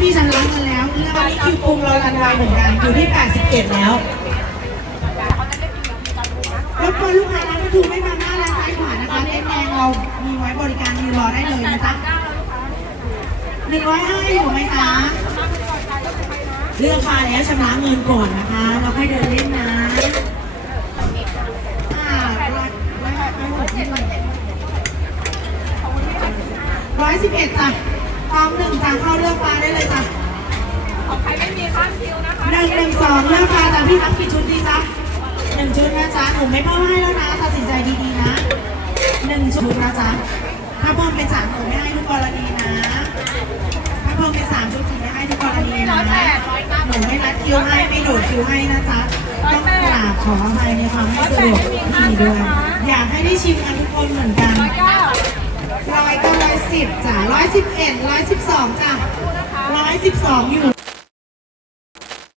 เรื่องนี้คิวปรุงเรารันไวเหมือนกันอยู่ที่81แล้วรบกวนลูกค้าร้านประตูไม่มาหน้าร้านซ้ายขวานะคะเต้นแดงเรามีไว้บริการยืนรอได้เลยนะจ๊ะหนึ่งร้อยห้าอยู่ไหมจ๊ะเลือกมาแล้วชำระเงินก่อนนะคะ เราค่อยเดินเล่นนะร้อยสิบเอ็ดจ้ะตามหนึ่งจ้ะเข้าเลือกปลาได้ หนึ่งหนึ่งสองเลือกปลาจ้ะพี่รับกี่ชุดดีจ๊ะหนึ่งชุดนะจ๊ะหนูไม่เพิ่มให้แล้วนะตัดสินใจดีๆนะหนึ่งชุดนะจ๊ะถ้าเพิ่มเป็นสามหนูไม่ให้ทุกกรณีนะ ถ้าเพิ่มเป็นสามชุดหนูไม่ให้ทุกกรณีนะหนูไม่รัดคิวให้ไม่โดดคิวให้นะจ๊ะต้องกราบขออภัยในความไม่สะดวกที่ด้วยอยากให้ได้ชิมกันทุกคนเหมือนกันร้อยเก้าร้อยเก้าร้อยสิบจ้ะร้อยสิบเอ็ดร้อยสิบสองจ้ะร้อยสิบสองอยู่